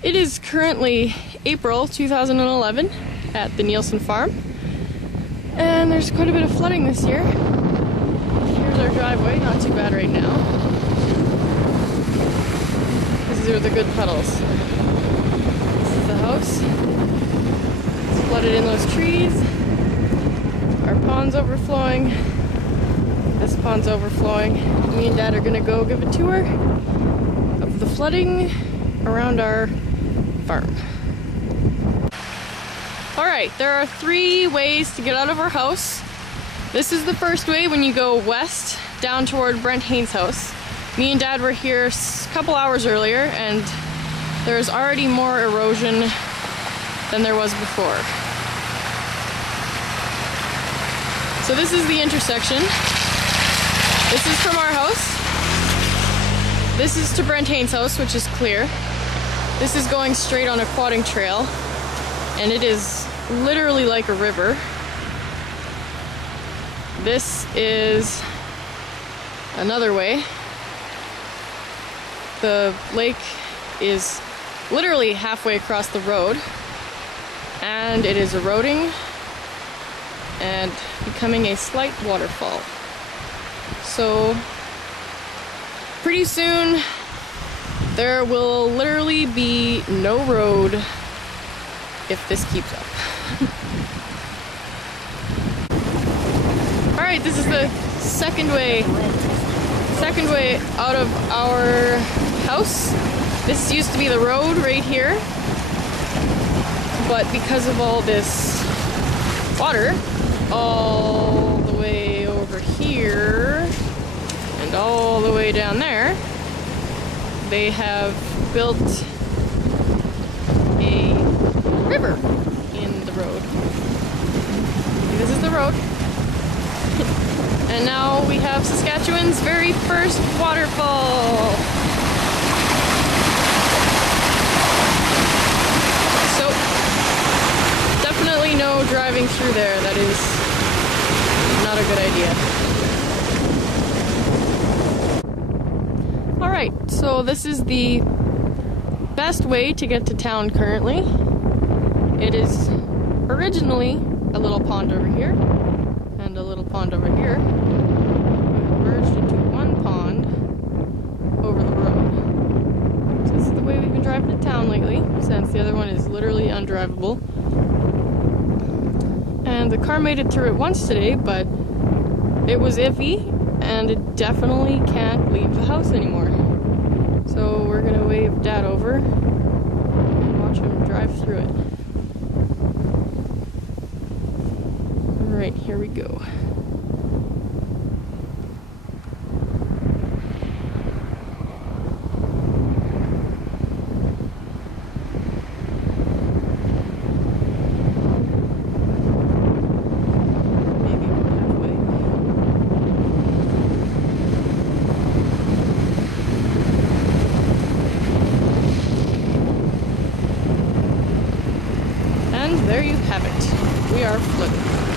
It is currently April 2011 at the Nielsen farm, and there's quite a bit of flooding this year. Here's our driveway, not too bad right now. These are the good puddles. This is the house. It's flooded in those trees. Our pond's overflowing. This pond's overflowing. Me and Dad are gonna go give a tour of the flooding around our farm. Alright, there are 3 ways to get out of our house. This is the first way when you go west down toward Brent Haynes' house. Me and Dad were here a couple hours earlier and there's already more erosion than there was before. So this is the intersection. This is from our house. This is to Brent Haynes' house, which is clear. This is going straight on a quadding trail, and it is literally like a river. This is another way. The lake is literally halfway across the road, and it is eroding and becoming a slight waterfall. So pretty soon there will literally be no road if this keeps up. Alright, this is the second way out of our house. This used to be the road right here, but because of all this water, all the way over here and all the way down there, they have built a river in the road. This is the road. And now we have Saskatchewan's very first waterfall. So, definitely no driving through there. That is not a good idea. Alright, so this is the best way to get to town currently. It is originally a little pond over here and a little pond over here. We've merged into one pond over the road. So this is the way we've been driving to town lately, since the other one is literally undrivable. And the car made it through it once today, but it was iffy, and it definitely can't leave the house anymore. So we're gonna wave Dad over and watch him drive through it. Alright, here we go. And there you have it. We are flooded.